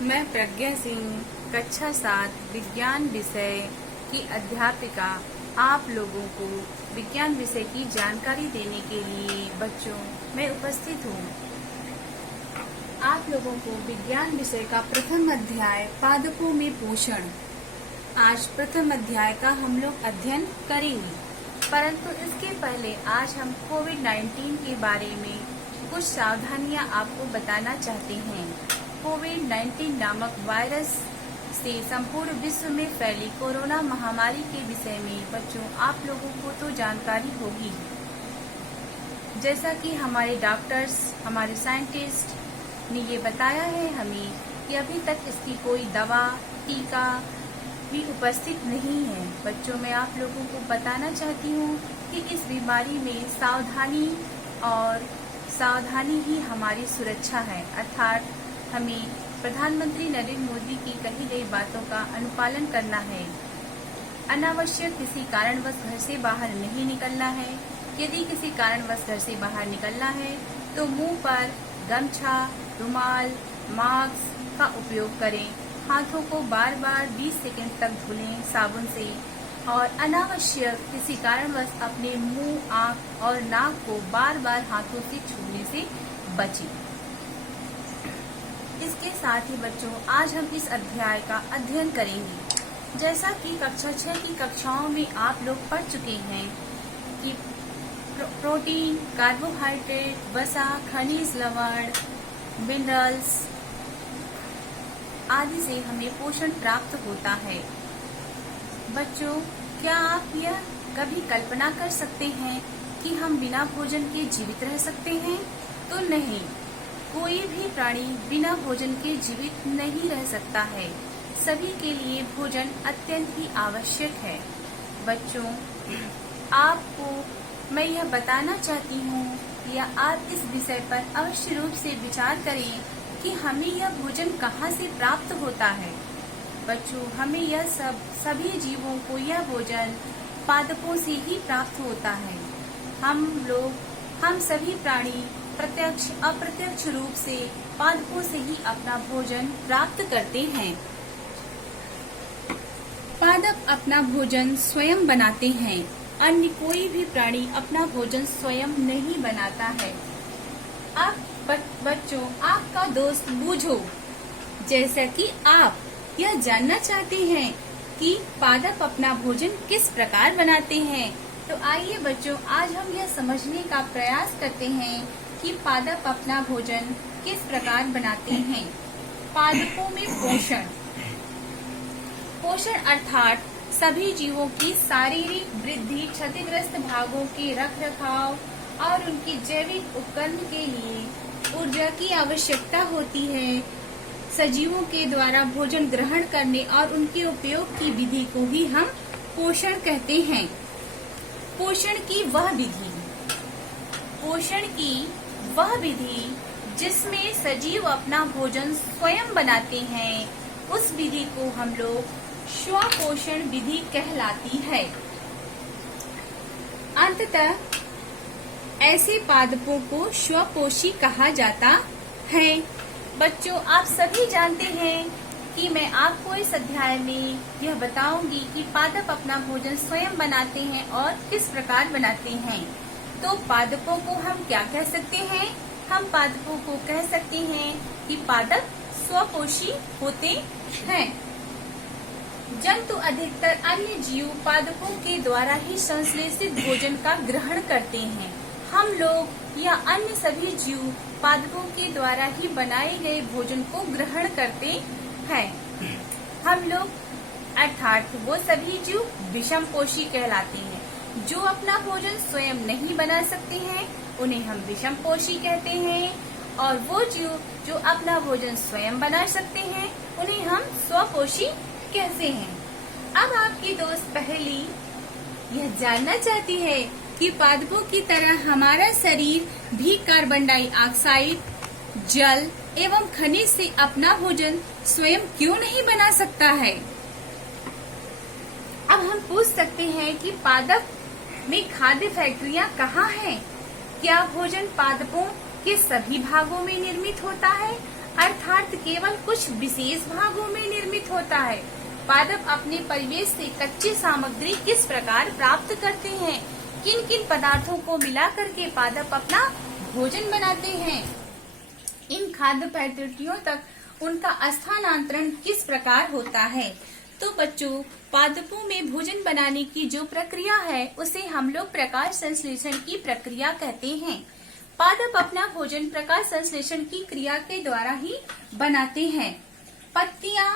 मैं प्रज्ञा सिंह कक्षा 7 विज्ञान विषय की अध्यापिका आप लोगों को विज्ञान विषय की जानकारी देने के लिए बच्चों मैं उपस्थित हूँ। आप लोगों को विज्ञान विषय का प्रथम अध्याय पादपों में पोषण, आज प्रथम अध्याय का हम लोग अध्ययन करेंगे। परंतु इसके पहले आज हम कोविड-19 के बारे में कुछ सावधानियां आपको बताना चाहते हैं। कोविड-19 नामक वायरस से संपूर्ण विश्व में फैली कोरोना महामारी के विषय में बच्चों आप लोगों को तो जानकारी होगी, जैसा कि हमारे डॉक्टर्स, हमारे साइंटिस्ट ने ये बताया है हमें कि अभी तक इसकी कोई दवा, टीका भी उपस्थित नहीं है। बच्चों मैं आप लोगों को बताना चाहती हूँ कि इस बीमारी में सावधानी ही हमारी सुरक्षा है, अर्थात हमें प्रधानमंत्री नरेंद्र मोदी की कही गई बातों का अनुपालन करना है। अनावश्यक किसी कारणवश घर से बाहर नहीं निकलना है। यदि किसी कारणवश घर से बाहर निकलना है तो मुंह पर गमछा, रुमाल, मास्क का उपयोग करें। हाथों को बार बार 20 सेकंड तक धुलें साबुन से और अनावश्यक किसी कारणवश अपने मुंह, आँख और नाक को बार बार हाथों से छूने से बचें। इसके साथ ही बच्चों आज हम इस अध्याय का अध्ययन करेंगे। जैसा कि कक्षा 6 की कक्षाओं में आप लोग पढ़ चुके हैं कि प्रोटीन, कार्बोहाइड्रेट, वसा, खनिज लवण, मिनरल्स आदि से हमें पोषण प्राप्त होता है। बच्चों क्या आप यह कभी कल्पना कर सकते हैं कि हम बिना भोजन के जीवित रह सकते हैं? तो नहीं, कोई भी प्राणी बिना भोजन के जीवित नहीं रह सकता है। सभी के लिए भोजन अत्यंत ही आवश्यक है। बच्चों आपको मैं यह बताना चाहती हूँ या आप इस विषय पर अवश्य रूप से विचार करें कि हमें यह भोजन कहाँ से प्राप्त होता है। बच्चों हमें यह सभी जीवों को यह भोजन पादपों से ही प्राप्त होता है। हम सभी प्राणी प्रत्यक्ष अप्रत्यक्ष रूप से पादपों से ही अपना भोजन प्राप्त करते हैं। पादप अपना भोजन स्वयं बनाते हैं, अन्य कोई भी प्राणी अपना भोजन स्वयं नहीं बनाता है। अब बच्चों आपका दोस्त बूझो, जैसा कि आप यह जानना चाहते हैं कि पादप अपना भोजन किस प्रकार बनाते हैं, तो आइए बच्चों आज हम यह समझने का प्रयास करते हैं कि पादप अपना भोजन किस प्रकार बनाते हैं। पादपों में पोषण अर्थात सभी जीवों की शारीरिक वृद्धि, क्षतिग्रस्त भागों के रखरखाव और उनकी जैविक उपकरण के लिए ऊर्जा की आवश्यकता होती है। सजीवों के द्वारा भोजन ग्रहण करने और उनके उपयोग की विधि को ही हम पोषण कहते हैं। पोषण की वह विधि जिसमें सजीव अपना भोजन स्वयं बनाते हैं, उस विधि को हम लोग स्वपोषण विधि कहलाती है। अंततः ऐसे पादपों को स्वपोषी कहा जाता है। बच्चों आप सभी जानते हैं कि मैं आपको इस अध्याय में यह बताऊंगी कि पादप अपना भोजन स्वयं बनाते हैं और किस प्रकार बनाते हैं। तो पादपों को हम क्या कह सकते हैं? हम पादपों को कह सकते हैं कि पादप स्वपोषी होते हैं। जंतु अधिकतर अन्य जीव पादपों के द्वारा ही संश्लेषित भोजन का ग्रहण करते हैं। हम लोग या अन्य सभी जीव पादपों के द्वारा ही बनाए गए भोजन को ग्रहण करते हैं। हम लोग अर्थात वो सभी जीव विषमपोषी कहलाते हैं। जो अपना भोजन स्वयं नहीं बना सकते हैं उन्हें हम विषमपोषी कहते हैं, और वो जीव जो अपना भोजन स्वयं बना सकते हैं उन्हें हम स्वपोषी कहते हैं। अब आपकी दोस्त पहेली यह जानना चाहती है कि पादपों की तरह हमारा शरीर भी कार्बन डाइऑक्साइड, जल एवं खनिज से अपना भोजन स्वयं क्यों नहीं बना सकता है। अब हम पूछ सकते हैं कि पादप में खाद्य फैक्ट्रियां कहाँ हैं? क्या भोजन पादपों के सभी भागों में निर्मित होता है, अर्थात केवल कुछ विशेष भागों में निर्मित होता है। पादप अपने परिवेश से कच्ची सामग्री किस प्रकार प्राप्त करते हैं? किन किन पदार्थों को मिला करके पादप अपना भोजन बनाते हैं? इन खाद्य पदार्थों तक उनका स्थानांतरण किस प्रकार होता है? तो बच्चों, पादपों में भोजन बनाने की जो प्रक्रिया है उसे हम लोग प्रकाश संश्लेषण की प्रक्रिया कहते हैं। पादप अपना भोजन प्रकाश संश्लेषण की क्रिया के द्वारा ही बनाते हैं। पत्तियां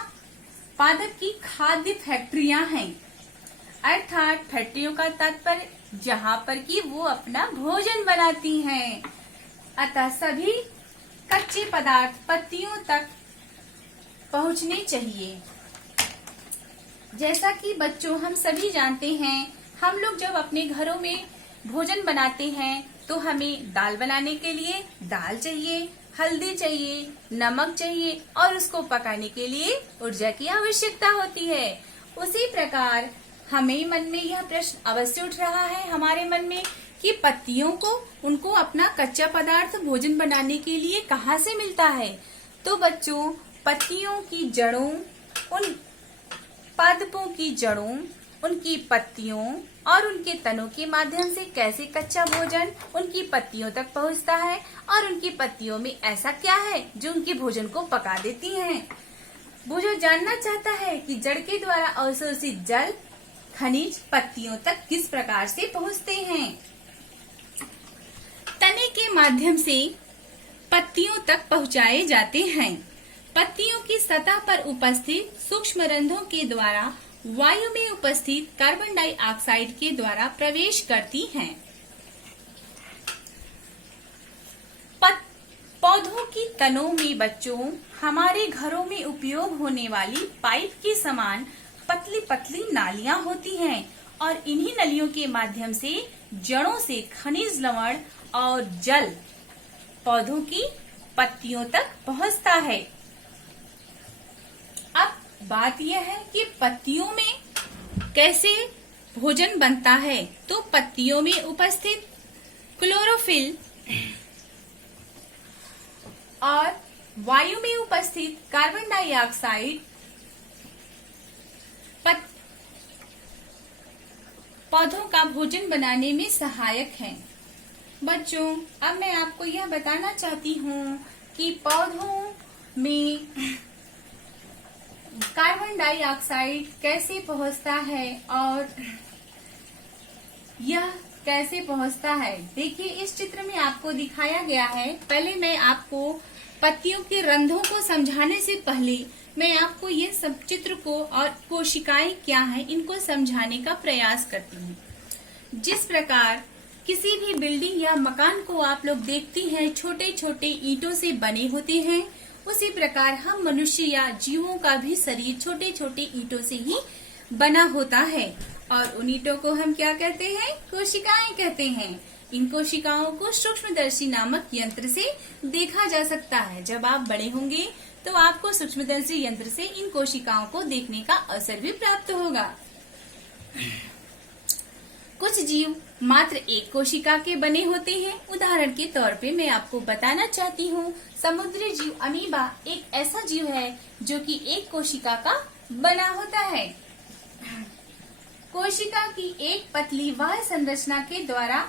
पादप की खाद्य फैक्ट्रियां हैं, अर्थात फैक्ट्रियों का तात्पर्य जहाँ पर कि वो अपना भोजन बनाती हैं। अतः सभी कच्चे पदार्थ पत्तियों तक पहुँचने चाहिए। जैसा कि बच्चों हम सभी जानते हैं, हम लोग जब अपने घरों में भोजन बनाते हैं तो हमें दाल बनाने के लिए दाल चाहिए, हल्दी चाहिए, नमक चाहिए और उसको पकाने के लिए ऊर्जा की आवश्यकता होती है। उसी प्रकार हमें मन में यह प्रश्न अवश्य उठ रहा है हमारे मन में कि पत्तियों को उनको अपना कच्चा पदार्थ भोजन बनाने के लिए कहाँ से मिलता है? तो बच्चों, पत्तियों की जड़ों, उन पादपों की जड़ों, उनकी पत्तियों और उनके तनों के माध्यम से कैसे कच्चा भोजन उनकी पत्तियों तक पहुंचता है और उनकी पत्तियों में ऐसा क्या है जो उनके भोजन को पका देती हैं। वो जो जानना चाहता है कि जड़ के द्वारा अवशोषित जल, खनिज पत्तियों तक किस प्रकार से पहुंचते हैं। तने के माध्यम से पत्तियों तक पहुंचाए जाते हैं। पत्तियों की सतह पर उपस्थित सूक्ष्म रंध्रों के द्वारा वायु में उपस्थित कार्बन डाइऑक्साइड के द्वारा प्रवेश करती हैं। पौधों की तनों में बच्चों हमारे घरों में उपयोग होने वाली पाइप की समान पतली पतली नालियां होती हैं और इन्हीं नलियों के माध्यम से जड़ों से खनिज लवण और जल पौधों की पत्तियों तक पहुंचता है। अब बात यह है कि पत्तियों में कैसे भोजन बनता है। तो पत्तियों में उपस्थित क्लोरोफिल और वायु में उपस्थित कार्बन डाइऑक्साइड पौधों का भोजन बनाने में सहायक हैं। बच्चों, अब मैं आपको यह बताना चाहती हूँ कि पौधों में कार्बन डाइऑक्साइड कैसे पहुंचता है और यह कैसे पहुंचता है। देखिए, इस चित्र में आपको दिखाया गया है। पहले मैं आपको पत्तियों के रंध्रों को समझाने से पहले मैं आपको ये सब चित्र को और कोशिकाएं क्या हैं इनको समझाने का प्रयास करती हूँ। जिस प्रकार किसी भी बिल्डिंग या मकान को आप लोग देखती हैं छोटे छोटे ईंटों से बने होते हैं, उसी प्रकार हम मनुष्य या जीवों का भी शरीर छोटे छोटे ईंटों से ही बना होता है और उन ईंटों को हम क्या कहते हैं? कोशिकाएं कहते हैं। इन कोशिकाओं को सूक्ष्मदर्शी नामक यंत्र से देखा जा सकता है। जब आप बड़े होंगे तो आपको सूक्ष्मदर्शी यंत्र से इन कोशिकाओं को देखने का अवसर भी प्राप्त होगा। कुछ जीव मात्र एक कोशिका के बने होते हैं। उदाहरण के तौर पे मैं आपको बताना चाहती हूँ, समुद्री जीव अमीबा एक ऐसा जीव है जो कि एक कोशिका का बना होता है। कोशिका की एक पतली बाह्य संरचना के द्वारा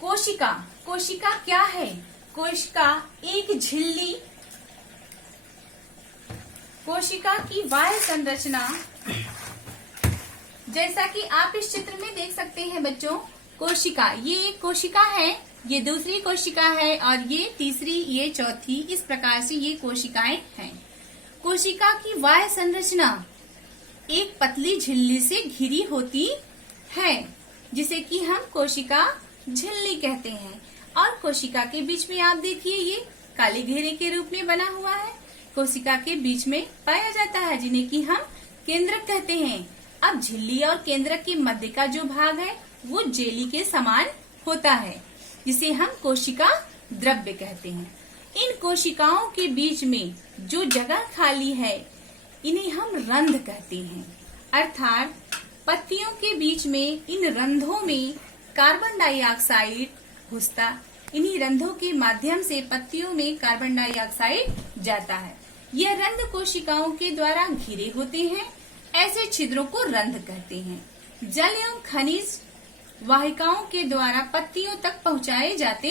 कोशिका क्या है? कोशिका एक झिल्ली, कोशिका की बाह्य संरचना जैसा कि आप इस चित्र में देख सकते हैं बच्चों। कोशिका, ये एक कोशिका है, ये दूसरी कोशिका है और ये तीसरी, ये चौथी, इस प्रकार से ये कोशिकाएं हैं। कोशिका की बाह्य संरचना एक पतली झिल्ली से घिरी होती है जिसे कि हम कोशिका झिल्ली कहते हैं। और कोशिका के बीच में आप देखिए ये काले घेरे के रूप में बना हुआ है, कोशिका के बीच में पाया जाता है, जिन्हें कि हम केंद्रक कहते हैं। अब झिल्ली और केंद्रक के मध्य का जो भाग है वो जेली के समान होता है, जिसे हम कोशिका द्रव्य कहते हैं। इन कोशिकाओं के बीच में जो जगह खाली है इन्हें हम रंध्र कहते हैं। अर्थात पत्तियों के बीच में इन रंध्रों में कार्बन डाइऑक्साइड घुसता इन्हीं रंध्रों के माध्यम से पत्तियों में कार्बन डाइऑक्साइड जाता है। यह रंध्र कोशिकाओं के द्वारा घिरे होते हैं। ऐसे छिद्रों को रंध्र कहते हैं। जल एवं खनिज वाहिकाओं के द्वारा पत्तियों तक पहुंचाए जाते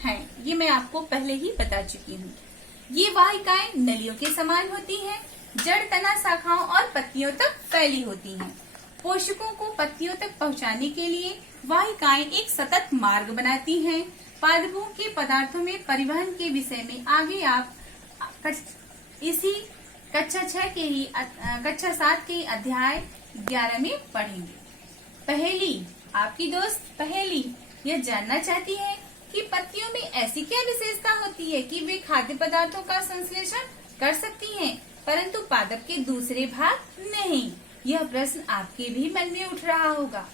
हैं। ये मैं आपको पहले ही बता चुकी हूँ। ये वाहिकाएं नलियों के समान होती हैं। जड़, तना, शाखाओं और पत्तियों तक फैली होती हैं। पोषकों को पत्तियों तक पहुंचाने के लिए वाहिकाएं एक सतत मार्ग बनाती हैं। पादपों के पदार्थों में परिवहन के विषय में आगे आप इसी कक्षा 7 के अध्याय 11 में पढ़ेंगे। पहेली, आपकी दोस्त पहेली यह जानना चाहती है कि पत्तियों में ऐसी क्या विशेषता होती है कि वे खाद्य पदार्थों का संश्लेषण कर सकती हैं, परंतु पादप के दूसरे भाग नहीं। यह प्रश्न आपके भी मन में उठ रहा होगा।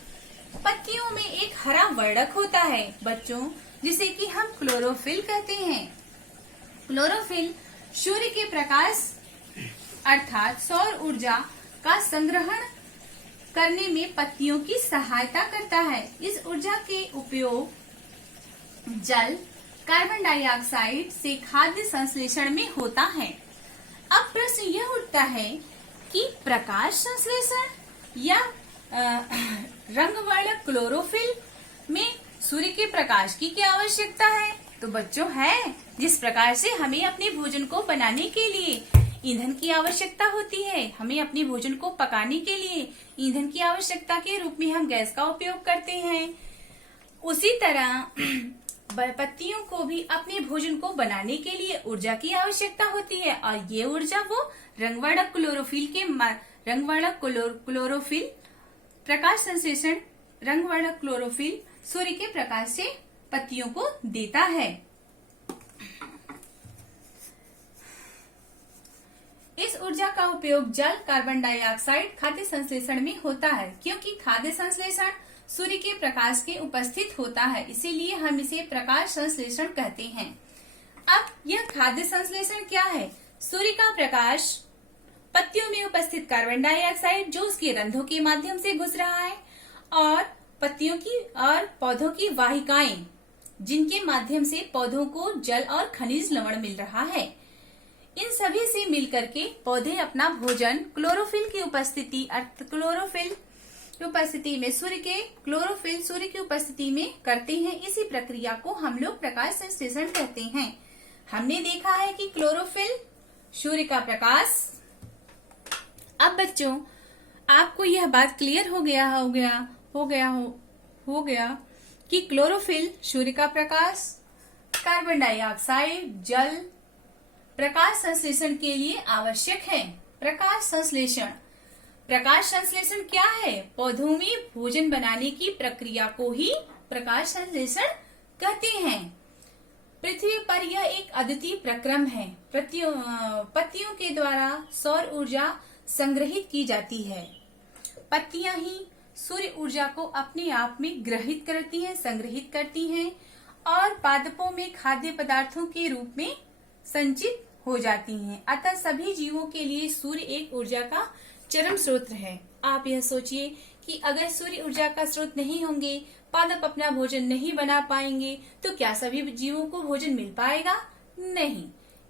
पत्तियों में एक हरा वर्णक होता है बच्चों, जिसे कि हम क्लोरोफिल कहते हैं। क्लोरोफिल सूर्य के प्रकाश अर्थात सौर ऊर्जा का संग्रहण करने में पत्तियों की सहायता करता है। इस ऊर्जा के उपयोग जल, कार्बन डाइऑक्साइड से खाद्य संश्लेषण में होता है। अब प्रश्न यह उठता है कि प्रकाश संश्लेषण या रंगवर्णक क्लोरोफिल में सूर्य के प्रकाश की क्या आवश्यकता है? तो बच्चों है, जिस प्रकार से हमें अपने भोजन को बनाने के लिए ईंधन की आवश्यकता होती है, हमें अपने भोजन को पकाने के लिए ईंधन की आवश्यकता के रूप में हम गैस का उपयोग करते हैं, उसी तरह पत्तियों को भी अपने भोजन को बनाने के लिए ऊर्जा की आवश्यकता होती है। और ये ऊर्जा वो रंगवर्णक क्लोरोफिल प्रकाश संश्लेषण रंगवर्णक क्लोरोफिल सूर्य के प्रकाश से पत्तियों को देता है। इस ऊर्जा का उपयोग जल, कार्बन डाइऑक्साइड खाद्य संश्लेषण में होता है। क्योंकि खाद्य संश्लेषण सूर्य के प्रकाश के उपस्थित होता है, इसीलिए हम इसे प्रकाश संश्लेषण कहते हैं। अब यह खाद्य संश्लेषण क्या है? सूर्य का प्रकाश पत्तियों में उपस्थित कार्बन डाइऑक्साइड जो उसके रंध्रों के माध्यम से घुस रहा है, और पत्तियों की और पौधों की वाहिकाएं जिनके माध्यम से पौधों को जल और खनिज लवण मिल रहा है, इन सभी से मिलकर के पौधे अपना भोजन क्लोरोफिल की उपस्थिति में क्लोरोफिल सूर्य की उपस्थिति में करते हैं। इसी प्रक्रिया को हम लोग प्रकाश संश्लेषण कहते हैं। हमने देखा है कि क्लोरोफिल सूर्य का प्रकाश। अब बच्चों आपको यह बात क्लियर हो गया कि क्लोरोफिल सूर्य का प्रकाश, कार्बन डाइऑक्साइड, जल प्रकाश संश्लेषण के लिए आवश्यक है। प्रकाश संश्लेषण क्या है? पौधों में भोजन बनाने की प्रक्रिया को ही प्रकाश संश्लेषण कहते हैं। पृथ्वी पर यह एक अद्वितीय प्रक्रम है। पत्तियों के द्वारा सौर ऊर्जा संग्रहित की जाती है। पत्तियां ही सूर्य ऊर्जा को अपने आप में ग्रहित करती हैं, संग्रहित करती हैं और पादपों में खाद्य पदार्थों के रूप में संचित हो जाती हैं। अतः सभी जीवों के लिए सूर्य एक ऊर्जा का चरम स्रोत है। आप यह सोचिए कि अगर सूर्य ऊर्जा का स्रोत नहीं होंगे, पादप अपना भोजन नहीं बना पाएंगे, तो क्या सभी जीवों को भोजन मिल पाएगा? नहीं।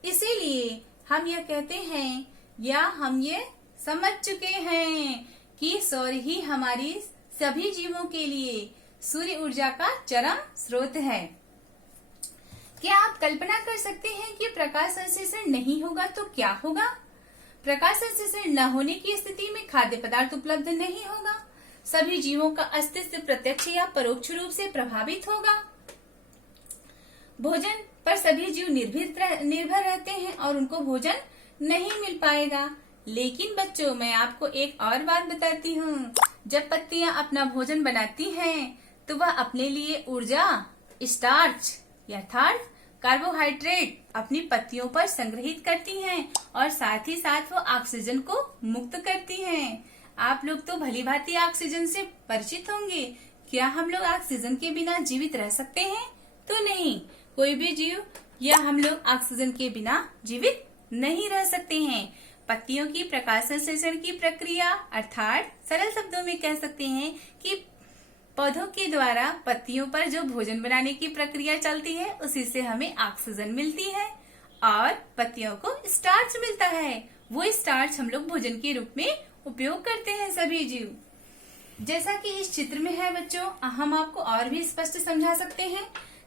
इसीलिए हम यह कहते हैं या हम ये समझ चुके हैं कि सौर्य ही हमारी सभी जीवों के लिए सूर्य ऊर्जा का चरम स्रोत है। क्या आप कल्पना कर सकते हैं कि प्रकाश संश्लेषण नहीं होगा तो क्या होगा? प्रकाश संश्लेषण न होने की स्थिति में खाद्य पदार्थ उपलब्ध नहीं होगा। सभी जीवों का अस्तित्व प्रत्यक्ष या परोक्ष रूप से प्रभावित होगा। भोजन पर सभी जीव निर्भर रहते हैं और उनको भोजन नहीं मिल पाएगा। लेकिन बच्चों, मैं आपको एक और बात बताती हूँ। जब पत्तियां अपना भोजन बनाती हैं, तो वह अपने लिए ऊर्जा, स्टार्च अर्थात कार्बोहाइड्रेट अपनी पत्तियों पर संग्रहित करती हैं और साथ ही साथ वो ऑक्सीजन को मुक्त करती हैं। आप लोग तो भली भांति ऑक्सीजन से परिचित होंगे। क्या हम लोग ऑक्सीजन के बिना जीवित रह सकते हैं? तो नहीं। कोई भी जीव या हम लोग ऑक्सीजन के बिना जीवित नहीं रह सकते हैं। पत्तियों की प्रकाश संश्लेषण की प्रक्रिया अर्थात सरल शब्दों में कह सकते हैं कि पौधों के द्वारा पत्तियों पर जो भोजन बनाने की प्रक्रिया चलती है उसी से हमें ऑक्सीजन मिलती है और पत्तियों को स्टार्च मिलता है। वो स्टार्च हम लोग भोजन के रूप में उपयोग करते हैं सभी जीव। जैसा कि इस चित्र में है बच्चों, हम आपको और भी स्पष्ट समझा सकते हैं।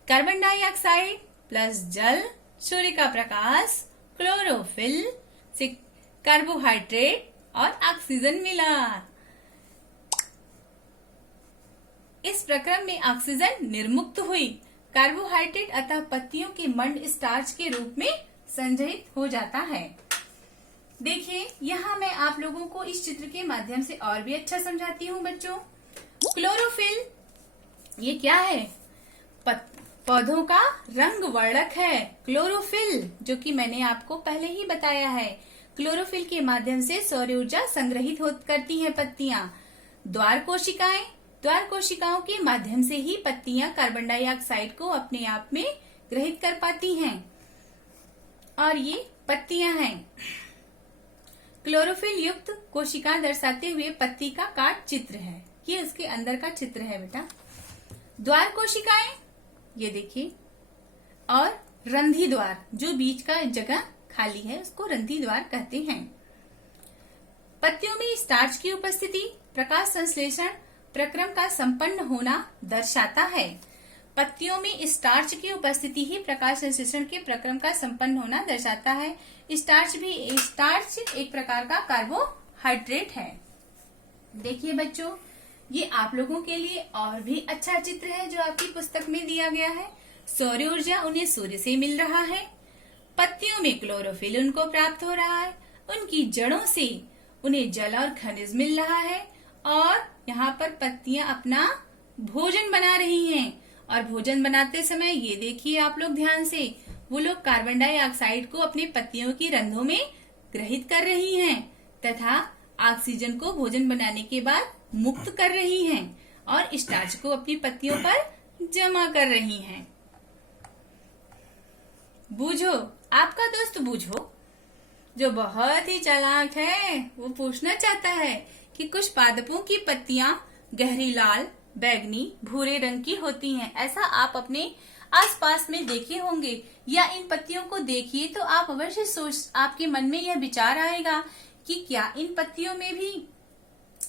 कार्बन डाइऑक्साइड प्लस जल, सूर्य का प्रकाश, क्लोरोफिल से कार्बोहाइड्रेट और ऑक्सीजन मिला। इस प्रक्रम में ऑक्सीजन निर्मुक्त हुई। कार्बोहाइड्रेट अतः पत्तियों के मंड स्टार्च के रूप में संग्रहित हो जाता है। देखिए, यहाँ मैं आप लोगों को इस चित्र के माध्यम से और भी अच्छा समझाती हूँ बच्चों। क्लोरोफिल ये क्या है? पौधों का रंग वर्णक है क्लोरोफिल, जो कि मैंने आपको पहले ही बताया है। क्लोरोफिल के माध्यम से सौर ऊर्जा संग्रहित करती हैं पत्तियां। द्वार कोशिकाओं के माध्यम से ही पत्तियां कार्बन डाइऑक्साइड को अपने आप में ग्रहित कर पाती हैं और ये पत्तियां हैं। क्लोरोफिल युक्त कोशिका दर्शाते हुए पत्ती का काट चित्र है। ये उसके अंदर का चित्र है बेटा। द्वार कोशिकाएं ये देखिए, और रंधी द्वार जो बीच का जगह खाली है उसको रंधी द्वार कहते हैं। पत्तियों में स्टार्च की उपस्थिति प्रकाश संश्लेषण प्रक्रम का संपन्न होना दर्शाता है। पत्तियों में स्टार्च की उपस्थिति ही प्रकाश संश्लेषण के प्रक्रम का संपन्न होना दर्शाता है। स्टार्च एक प्रकार का कार्बोहाइड्रेट है। देखिए बच्चों, ये आप लोगों के लिए और भी अच्छा चित्र है जो आपकी पुस्तक में दिया गया है। सौर ऊर्जा उन्हें सूर्य से मिल रहा है। पत्तियों में क्लोरोफिल उनको प्राप्त हो रहा है। उनकी जड़ों से उन्हें जल और खनिज मिल रहा है और यहाँ पर पत्तियां अपना भोजन बना रही हैं। और भोजन बनाते समय ये देखिए आप लोग ध्यान से, वो लोग कार्बन डाइऑक्साइड को अपने पत्तियों की रंध्रों में ग्रहित कर रही हैं तथा ऑक्सीजन को भोजन बनाने के बाद मुक्त कर रही हैं और स्टार्च को अपनी पत्तियों पर जमा कर रही हैं। बूझो, आपका दोस्त बूझो जो बहुत ही चालाक है, वो पूछना चाहता है कि कुछ पादपों की पत्तियां गहरी लाल, बैगनी, भूरे रंग की होती हैं। ऐसा आप अपने आसपास में देखे होंगे या इन पत्तियों को देखिए तो आप अवश्य आपके मन में यह विचार आएगा कि क्या इन पत्तियों में भी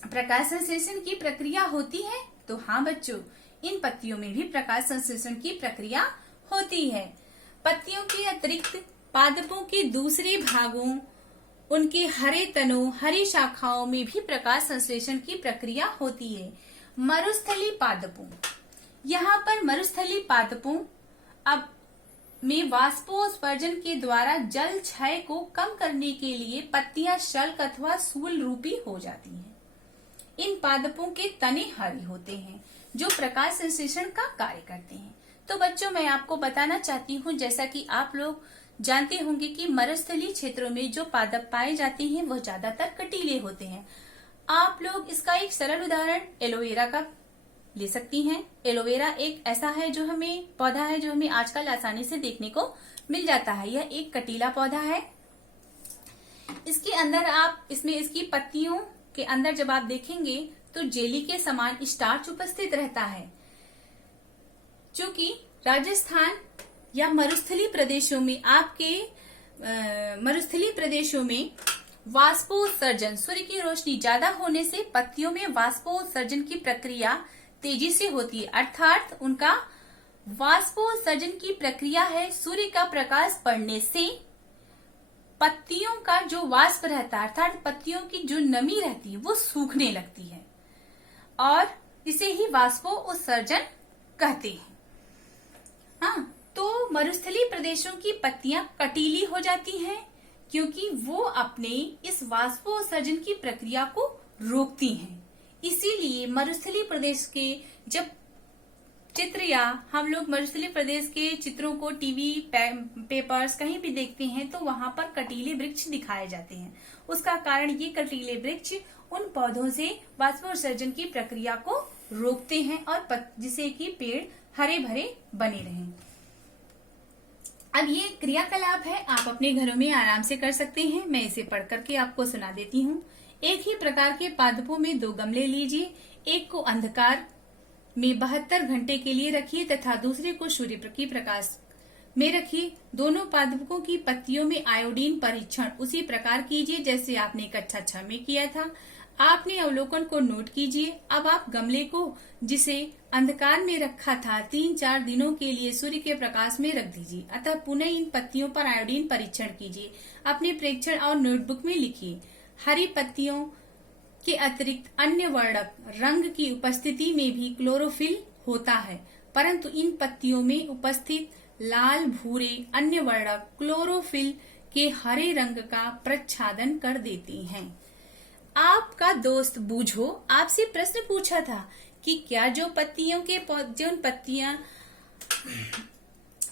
प्रकाश संश्लेषण की प्रक्रिया होती है? तो हाँ बच्चों, इन पत्तियों में भी प्रकाश संश्लेषण की प्रक्रिया होती है। पत्तियों के अतिरिक्त पादपों के दूसरे भागों, उनके हरे तनों, हरी शाखाओं में भी प्रकाश संश्लेषण की प्रक्रिया होती है। मरुस्थली पादपों, यहाँ पर मरुस्थली पादपों अब में वाष्पोत्सर्जन के द्वारा जल क्षय को कम करने के लिए पत्तियां शल्क अथवा सूल रूपी हो जाती हैं। इन पादपों के तने हरे होते हैं जो प्रकाश संश्लेषण का कार्य करते हैं। तो बच्चों, मैं आपको बताना चाहती हूँ, जैसा कि आप लोग जानते होंगे कि मरुस्थलीय क्षेत्रों में जो पादप पाए जाते हैं वह ज्यादातर कटीले होते हैं। आप लोग इसका एक सरल उदाहरण एलोवेरा का ले सकती हैं। एलोवेरा एक ऐसा है जो हमें पौधा है जो हमें आजकल आसानी से देखने को मिल जाता है। यह एक कटीला पौधा है। इसके अंदर आप इसकी पत्तियों के अंदर जब आप देखेंगे तो जेली के समान स्टार्च उपस्थित रहता है। चूंकि राजस्थान या मरुस्थलीय प्रदेशों में मरुस्थलीय प्रदेशों में वाष्पोत्सर्जन, सूर्य की रोशनी ज्यादा होने से पत्तियों में वाष्पोत्सर्जन की प्रक्रिया तेजी से होती है। अर्थात उनका वाष्पोत्सर्जन की प्रक्रिया है सूर्य का प्रकाश पड़ने से पत्तियों का जो वाष्प रहता है, अर्थात पत्तियों की जो नमी रहती है वो सूखने लगती है और इसे ही वाष्पोत्सर्जन कहते हैं। हाँ, तो मरुस्थलीय प्रदेशों की पत्तियां कटीली हो जाती हैं क्योंकि वो अपने इस वाष्पोत्सर्जन की प्रक्रिया को रोकती हैं। इसीलिए मरुस्थलीय प्रदेश के जब चित्र या हम लोग मरुस्थलीय प्रदेश के चित्रों को टीवी, पेपर्स कहीं भी देखते हैं तो वहां पर कटीले वृक्ष दिखाए जाते हैं। उसका कारण ये कटीले वृक्ष उन पौधों से वाष्पोत्सर्जन की प्रक्रिया को रोकते हैं और जिससे कि पेड़ हरे भरे बने रहें। अब ये क्रियाकलाप है, आप अपने घरों में आराम से कर सकते हैं। मैं इसे पढ़ करके आपको सुना देती हूँ। एक ही प्रकार के पादपों में 2 गमले लीजिए। एक को अंधकार में 72 घंटे के लिए रखिए तथा दूसरे को सूर्य की प्रकाश में रखिए। दोनों पादपों की पत्तियों में आयोडीन परीक्षण उसी प्रकार कीजिए जैसे आपने कक्षा 6 में किया था। आपने अवलोकन को नोट कीजिए। अब आप गमले को जिसे अंधकार में रखा था 3-4 दिनों के लिए सूर्य के प्रकाश में रख दीजिए। अतः पुनः इन पत्तियों पर आयोडीन परीक्षण कीजिए। अपने प्रेक्षण और नोटबुक में लिखिए। हरी पत्तियों के अतिरिक्त अन्य वर्णक रंग की उपस्थिति में भी क्लोरोफिल होता है, परंतु इन पत्तियों में उपस्थित लाल भूरे अन्य वर्णक क्लोरोफिल के हरे रंग का प्रच्छादन कर देते हैं। आपका दोस्त बूझो आपसे प्रश्न पूछा था कि क्या जो पत्तियां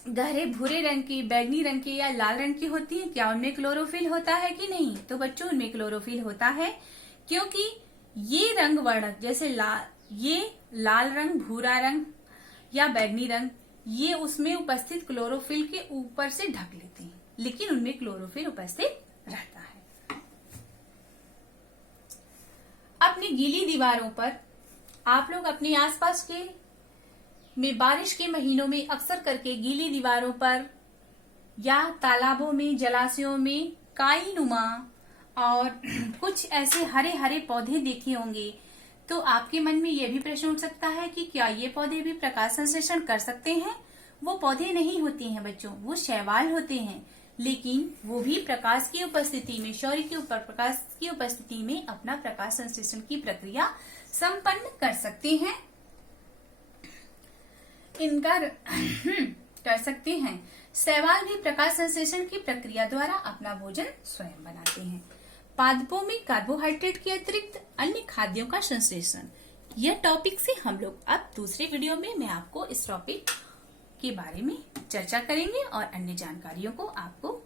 गहरे भूरे रंग की, बैगनी रंग की या लाल रंग की होती हैं, क्या उनमें क्लोरोफिल होता है कि नहीं? तो बच्चों उनमें क्लोरोफिल होता है, क्योंकि ये रंग वर्णक जैसे ये लाल रंग, भूरा रंग या बैगनी रंग, ये उसमें उपस्थित क्लोरोफिल के ऊपर से ढक लेते हैं, लेकिन उनमें क्लोरोफिल उपस्थित रहता है। अपनी गीली दीवारों पर आप लोग अपने आसपास के में बारिश के महीनों में अक्सर करके गीली दीवारों पर या तालाबों में, जलाशयों में काई नुमा और कुछ ऐसे हरे हरे पौधे देखे होंगे। तो आपके मन में यह भी प्रश्न उठ सकता है कि क्या ये पौधे भी प्रकाश संश्लेषण कर सकते हैं? वो पौधे नहीं होते हैं बच्चों, वो शैवाल होते हैं, लेकिन वो भी प्रकाश की उपस्थिति में, सूर्य के ऊपर प्रकाश की उपस्थिति में अपना प्रकाश संश्लेषण की प्रक्रिया संपन्न कर सकते हैं। कर सकते हैं। शैवाल भी प्रकाश संश्लेषण की प्रक्रिया द्वारा अपना भोजन स्वयं बनाते हैं। पादपों में कार्बोहाइड्रेट के अतिरिक्त अन्य खाद्यों का संश्लेषण, यह टॉपिक से हम लोग अब दूसरे वीडियो में मैं आपको इस टॉपिक के बारे में चर्चा करेंगे और अन्य जानकारियों को आपको